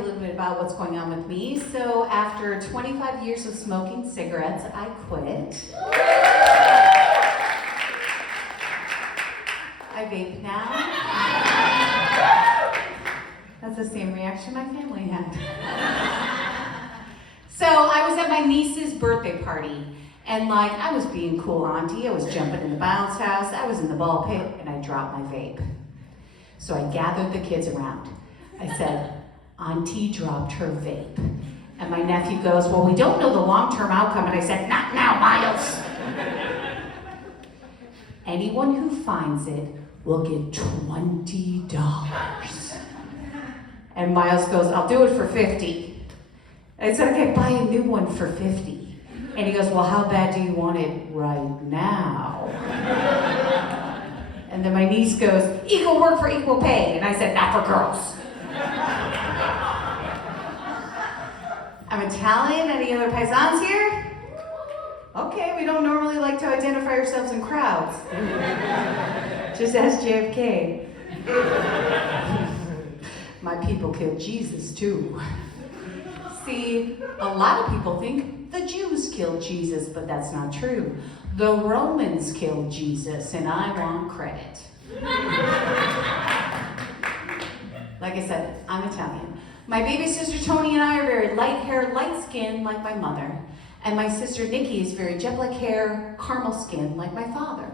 you a little bit about what's going on with me. So after 25 years of smoking cigarettes, I quit. I vape now. That's the same reaction my family had. So I was at my niece's birthday party, and like, I was being cool auntie. I was jumping in the bounce house, I was in the ball pit, and I dropped my vape. So I gathered the kids around. I said, Auntie dropped her vape. And my nephew goes, well, we don't know the long-term outcome. And I said, not now, Miles. Anyone who finds it will get $20. And Miles goes, I'll do it for 50. I said, okay, buy a new one for 50. And he goes, well, how bad do you want it right now? And then my niece goes, equal work for equal pay. And I said, not for girls. I'm Italian. Any other paisans here? Okay, we don't normally like to identify ourselves in crowds. Just ask JFK. My people killed Jesus too. See, a lot of people think the Jews killed Jesus, but that's not true. The Romans killed Jesus, and I want credit. Like I said, I'm Italian. My baby sister Tony and I are very light-haired, light-skinned like my mother. And my sister Nikki is very jet-black hair, caramel skin like my father.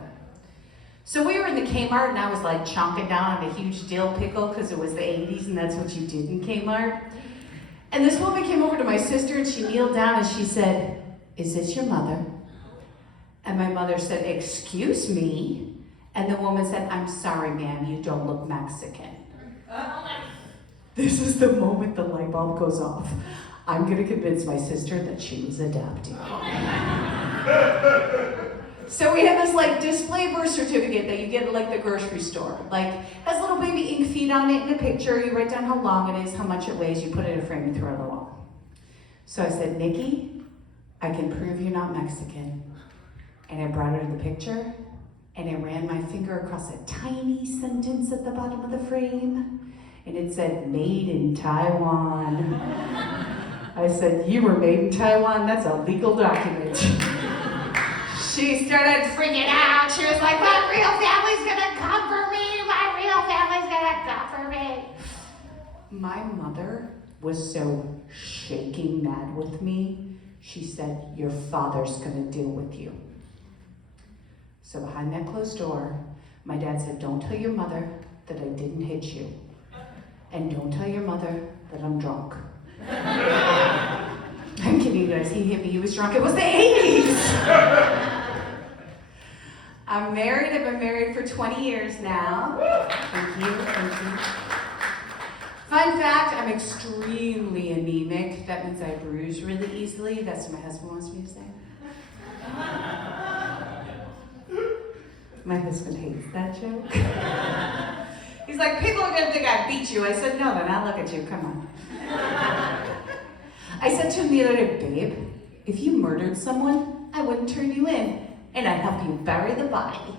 So we were in the Kmart, and I was like chonking down on a huge dill pickle because it was the 80s and that's what you did in Kmart. And this woman came over to my sister and she kneeled down and she said, is this your mother? And my mother said, excuse me? And the woman said, I'm sorry, ma'am, you don't look Mexican. This is the moment the light bulb goes off. I'm going to convince my sister that she was adopted. So we have this like display birth certificate that you get at like the grocery store. Like, has little baby ink feet on it in a picture. You write down how long it is, how much it weighs. You put it in a frame and throw it on the wall. So I said, Nikki, I can prove you're not Mexican. And I brought her to the picture, and I ran my finger across a tiny sentence at the bottom of the frame, and it said, made in Taiwan. I said, you were made in Taiwan? That's a legal document. She started freaking out. She was like, my real family's gonna come for me. My real family's gonna come for me. My mother was so shaking mad with me. She said, your father's gonna deal with you. So behind that closed door, my dad said, don't tell your mother that I didn't hit you. And don't tell your mother that I'm drunk. I'm kidding, you guys. He hit me. He was drunk. It was the 80s. I'm married. I've been married for 20 years now. Thank you. Thank you. Fun fact, I'm extremely anemic. That means I bruise really easily. That's what my husband wants me to say. My husband hates that joke. He's like, people are gonna think I beat you. I said, no, then I'll look at you, come on. I said to him the other day, babe, if you murdered someone, I wouldn't turn you in, and I'd help you bury the body.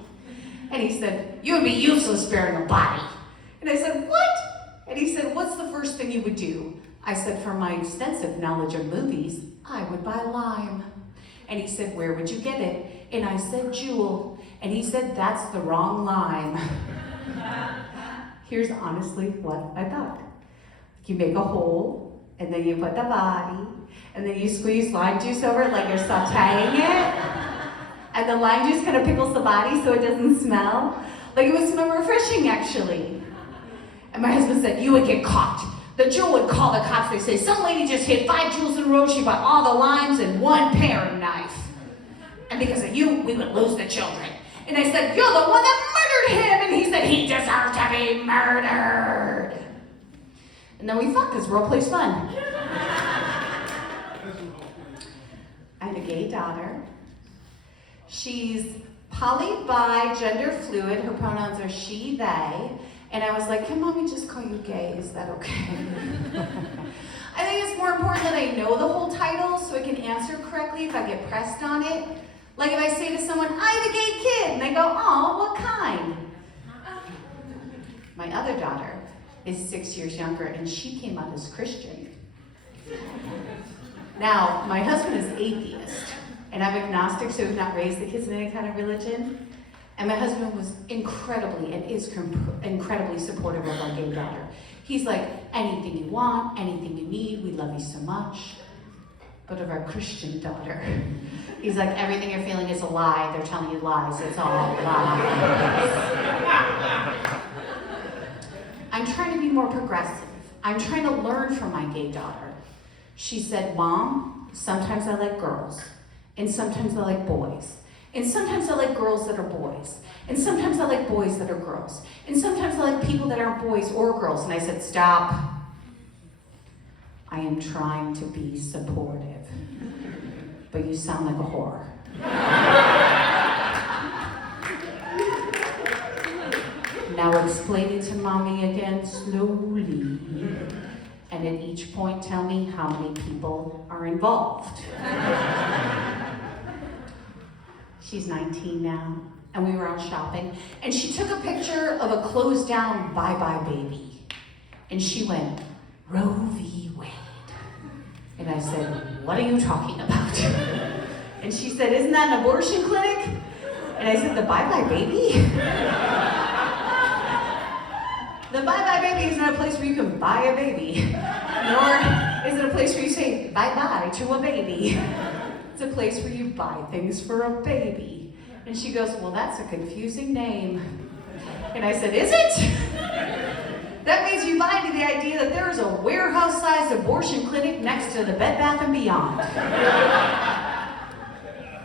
And he said, you would be useless burying a body. And I said, what? And he said, what's the first thing you would do? I said, from my extensive knowledge of movies, I would buy lime. And he said, where would you get it? And I said, Jewel. And he said, that's the wrong lime. Here's honestly what I thought. You make a hole, and then you put the body, and then you squeeze lime juice over it like you're sauteing it. And the lime juice kind of pickles the body so it doesn't smell. Like it would smell refreshing, actually. And my husband said, you would get caught. The Jewel would call the cops. They say, some lady just hit 5 jewels in a row. She bought all the limes and 1 paring knife. And because of you, we would lose the children. And I said, you're the one that murdered him. And he said, he deserved to be murdered. And then we fucked because role play's fun. I have a gay daughter. She's poly, bi, gender fluid. Her pronouns are she, they. And I was like, can mommy just call you gay? Is that okay? I think it's more important that I know the whole title so I can answer correctly if I get pressed on it. Like if I say to someone, I'm a gay kid, and they go, oh, what kind? My other daughter is 6 years younger, and she came out as Christian. Now, my husband is atheist, and I'm agnostic, so we've not raised the kids in any kind of religion. And my husband was incredibly, and is incredibly supportive of our gay daughter. He's like, anything you want, anything you need, we love you so much. But of our Christian daughter, he's like, everything you're feeling is a lie. They're telling you lies. It's all lies. I'm trying to be more progressive. I'm trying to learn from my gay daughter. She said, Mom, sometimes I like girls, and sometimes I like boys, and sometimes I like girls that are boys, and sometimes I like boys that are girls, and sometimes I like people that aren't boys or girls. And I said, stop. I am trying to be supportive, but you sound like a whore. Now explain it to Mommy again slowly. And at each point, tell me how many people are involved. She's 19 now, and we were out shopping, and she took a picture of a closed down bye-bye baby. And she went, Roe v. Wade. And I said, what are you talking about? And she said, isn't that an abortion clinic? And I said, the bye-bye baby? The bye-bye baby is not a place where you can buy a baby, nor is it a place where you say bye-bye to a baby. It's a place where you buy things for a baby. And she goes, well, that's a confusing name. And I said, is it? That means you buy into the idea that there is a warehouse-sized abortion clinic next to the Bed Bath & Beyond.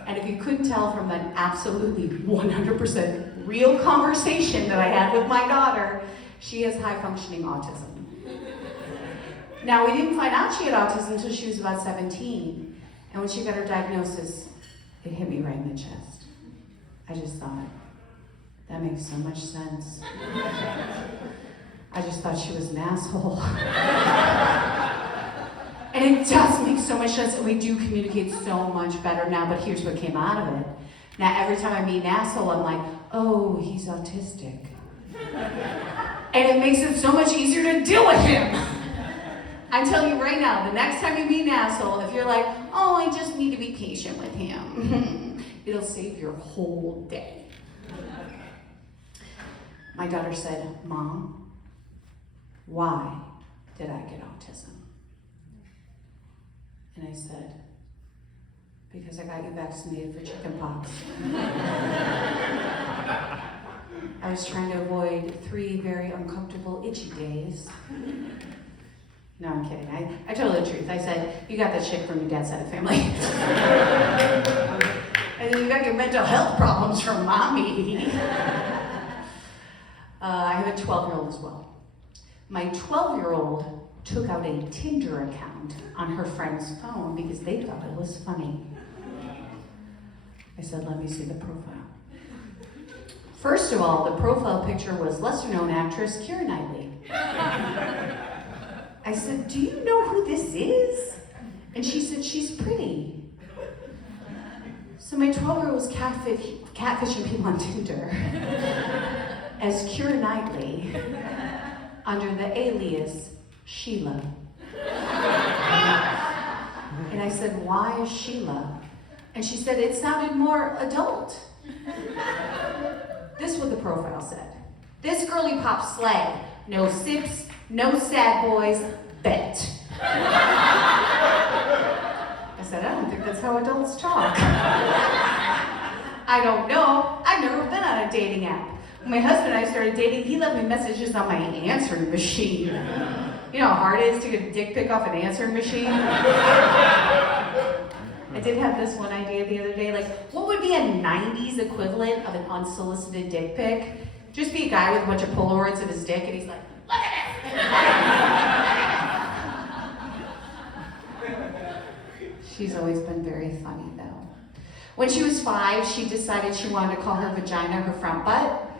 And if you couldn't tell from an absolutely 100% real conversation that I had with my daughter, she has high-functioning autism. Now, we didn't find out she had autism until she was about 17. And when she got her diagnosis, it hit me right in the chest. I just thought, that makes so much sense. I just thought she was an asshole. And it does make so much sense, and we do communicate so much better now, but here's what came out of it. Now, every time I meet an asshole, I'm like, oh, he's autistic. And it makes it so much easier to deal with him. I'm telling you right now, the next time you meet an asshole, if you're like, oh, I just need to be patient with him, it'll save your whole day. My daughter said, Mom, why did I get autism? And I said, because I got you vaccinated for chickenpox. I was trying to avoid 3 very uncomfortable, itchy days. No, I'm kidding. I told her the truth. I said, you got that shit from your dad's side of the family. And then you got your mental health problems from Mommy. I have a 12-year-old as well. My 12-year-old took out a Tinder account on her friend's phone because they thought it was funny. I said, let me see the profile. First of all, the profile picture was lesser-known actress Keira Knightley. I said, do you know who this is? And she said, she's pretty. So my 12-year-old was catfishing people on Tinder as Keira Knightley under the alias Sheila. And I said, why is Sheila? And she said, it sounded more adult. This is what the profile said. This girly pop slay. No sips, no sad boys, bet. I said, I don't think that's how adults talk. I don't know. I've never been on a dating app. When my husband and I started dating, he left me messages on my answering machine. You know how hard it is to get a dick pic off an answering machine? I did have this one idea the other day, like, what would be a 90s equivalent of an unsolicited dick pic? Just be a guy with a bunch of Polaroids of his dick, and he's like, look at this! She's always been very funny, though. When she was 5, she decided she wanted to call her vagina her front butt.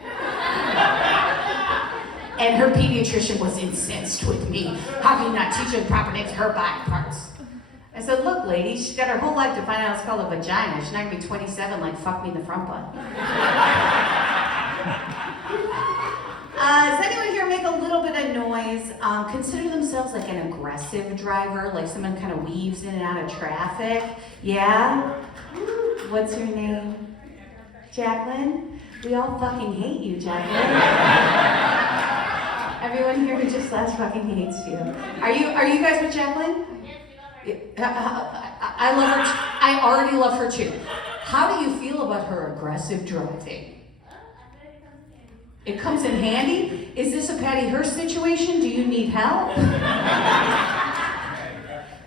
And her pediatrician was incensed with me. How can you not teach her the proper names for her body parts? I said, look, lady, she's got her whole life to find out it's called a vagina. She's not gonna be 27 like fuck me in the front butt. Does anyone here make a little bit of noise? noise, consider themselves like an aggressive driver, like someone kind of weaves in and out of traffic. Yeah? What's your name? Jacqueline? We all fucking hate you, Jacqueline. Everyone here who just last fucking hates you. Are you guys with Jacqueline? I love her. I already love her too. How do you feel about her aggressive driving? It comes in handy? Is this a Patty Hearst situation? Do you need help?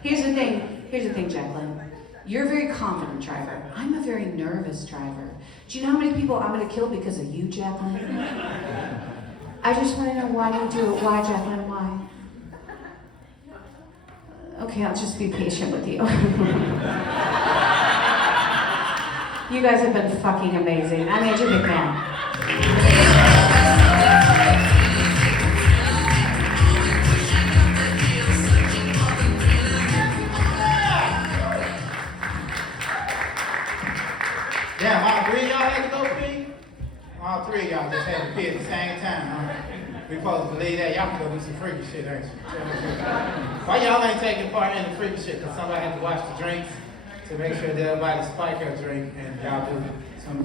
Here's the thing, Jacqueline. You're a very confident driver. I'm a very nervous driver. Do you know how many people I'm gonna kill because of you, Jacqueline? I just wanna know why you do it. Why, Jacqueline, why? Okay, I'll just be patient with you. You guys have been fucking amazing. I'm Angie McMahon. Damn, all three of y'all had to go pee? All three of y'all just had to pee at the same time, huh? We supposed to believe that. Y'all can go do some freaky shit, ain't you? Why y'all ain't taking part in the freaky shit? Because somebody had to watch the drinks to make sure that everybody spike her drink and y'all do some